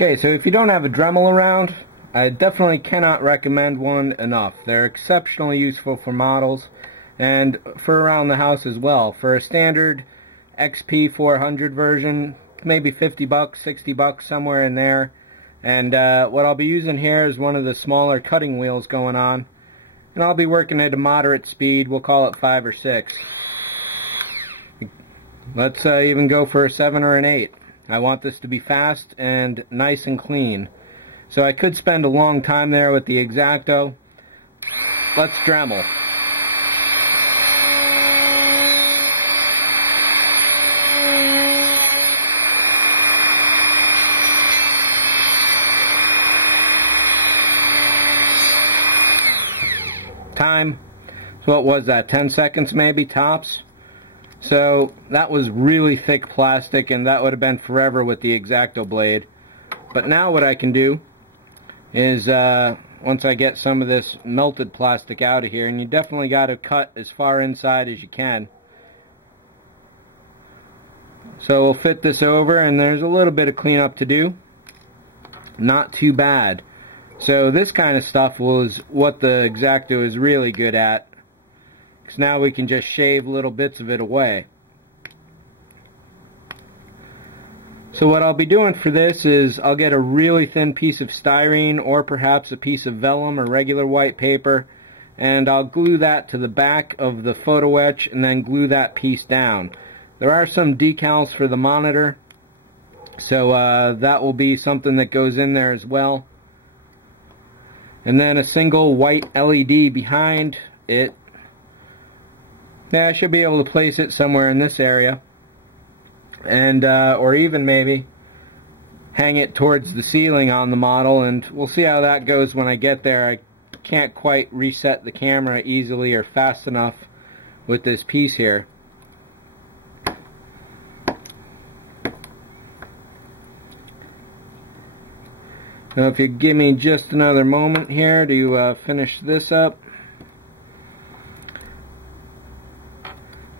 Okay, so if you don't have a Dremel around, I definitely cannot recommend one enough. They're exceptionally useful for models and for around the house as well. For a standard XP 400 version, maybe 50 bucks, 60 bucks, somewhere in there. And what I'll be using here is one of the smaller cutting wheels going on. And I'll be working at a moderate speed, we'll call it 5 or 6. Let's even go for a 7 or an 8. I want this to be fast and nice and clean. So I could spend a long time there with the X-Acto. Let's Dremel. Time. So what was that? 10 seconds maybe, tops? So that was really thick plastic, and that would have been forever with the X-Acto blade. But now what I can do is, once I get some of this melted plastic out of here, and you definitely got to cut as far inside as you can. So we'll fit this over, and there's a little bit of cleanup to do. Not too bad. So this kind of stuff was what the X-Acto is really good at. Because now we can just shave little bits of it away. So what I'll be doing for this is I'll get a really thin piece of styrene or perhaps a piece of vellum or regular white paper, and I'll glue that to the back of the photo etch and then glue that piece down. There are some decals for the monitor, so that will be something that goes in there as well. And then a single white LED behind it. Yeah, I should be able to place it somewhere in this area. And or even maybe hang it towards the ceiling on the model, and we'll see how that goes when I get there. I can't quite reset the camera easily or fast enough with this piece here. Now if you give me just another moment here to finish this up.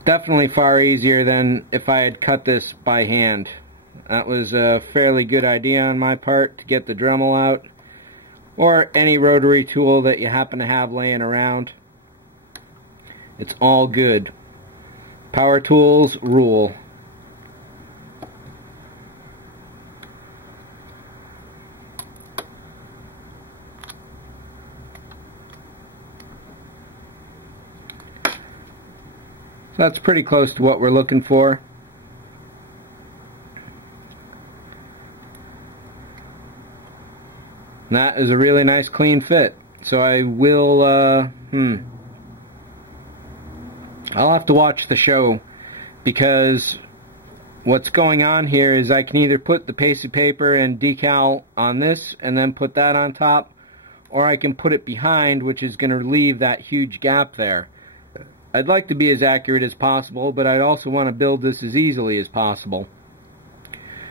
Definitely far easier than if I had cut this by hand. That was a fairly good idea on my part to get the Dremel out, or any rotary tool that you happen to have laying around. It's all good. Power tools rule. That's pretty close to what we're looking for. And that is a really nice clean fit. So I will, I'll have to watch the show, because what's going on here is I can either put the pasty paper and decal on this and then put that on top, or I can put it behind, which is going to leave that huge gap there. I'd like to be as accurate as possible, but I'd also want to build this as easily as possible.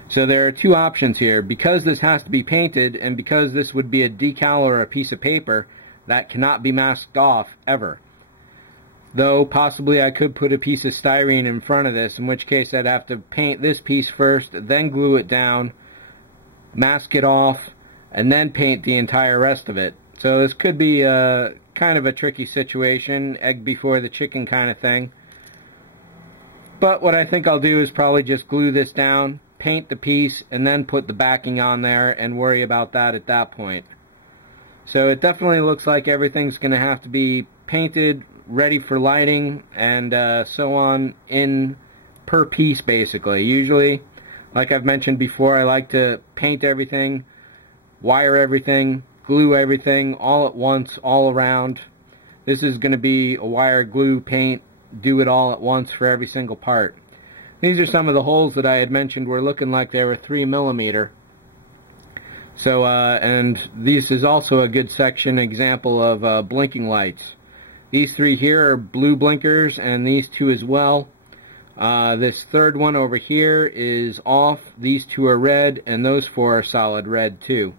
So there are two options here. Because this has to be painted, and because this would be a decal or a piece of paper, that cannot be masked off, ever. Though, possibly I could put a piece of styrene in front of this, in which case I'd have to paint this piece first, then glue it down, mask it off, and then paint the entire rest of it. So this could be kind of a tricky situation, egg before the chicken kind of thing. But what I think I'll do is probably just glue this down, paint the piece, and then put the backing on there and worry about that at that point. So it definitely looks like everything's going to have to be painted, ready for lighting, and so on in per piece basically. Usually, like I've mentioned before, I like to paint everything, wire everything, glue everything all at once, all around. This is going to be a wire, glue, paint, do it all at once for every single part. These are some of the holes that I had mentioned were looking like they were 3mm. So, and this is also a good section example of blinking lights. These three here are blue blinkers, and these two as well. This third one over here is off. These two are red, and those four are solid red too.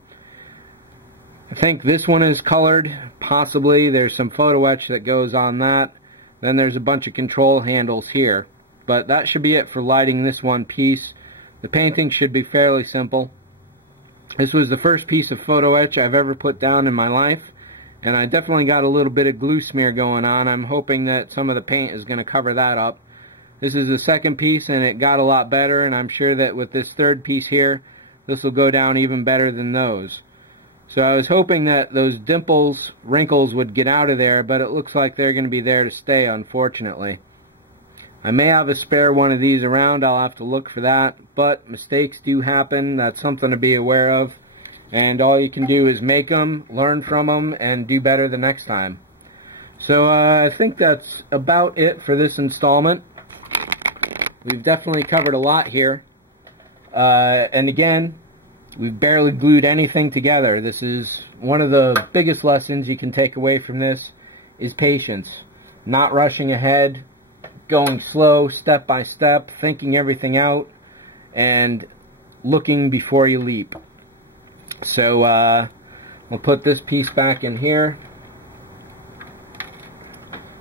I think this one is colored, possibly. There's some photo etch that goes on that. Then there's a bunch of control handles here. But that should be it for lighting this one piece. The painting should be fairly simple. This was the first piece of photo etch I've ever put down in my life, and I definitely got a little bit of glue smear going on. I'm hoping that some of the paint is going to cover that up. This is the second piece, and it got a lot better, and I'm sure that with this third piece here, this will go down even better than those. So I was hoping that those dimples, wrinkles would get out of there, but it looks like they're going to be there to stay, unfortunately. I may have a spare one of these around. I'll have to look for that, but mistakes do happen. That's something to be aware of, and all you can do is make them, learn from them, and do better the next time. So I think that's about it for this installment. We've definitely covered a lot here, and again, we've barely glued anything together. This is one of the biggest lessons you can take away from this, is patience. Not rushing ahead, going slow, step by step, thinking everything out, and looking before you leap. So we'll put this piece back in here,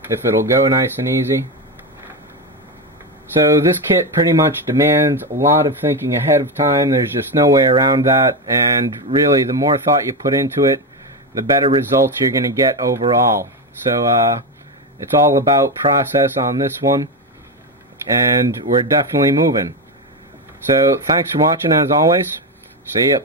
if it'll go nice and easy. So this kit pretty much demands a lot of thinking ahead of time. There's just no way around that, and really the more thought you put into it, the better results you're going to get overall. So it's all about process on this one, and we're definitely moving. So thanks for watching as always. See ya.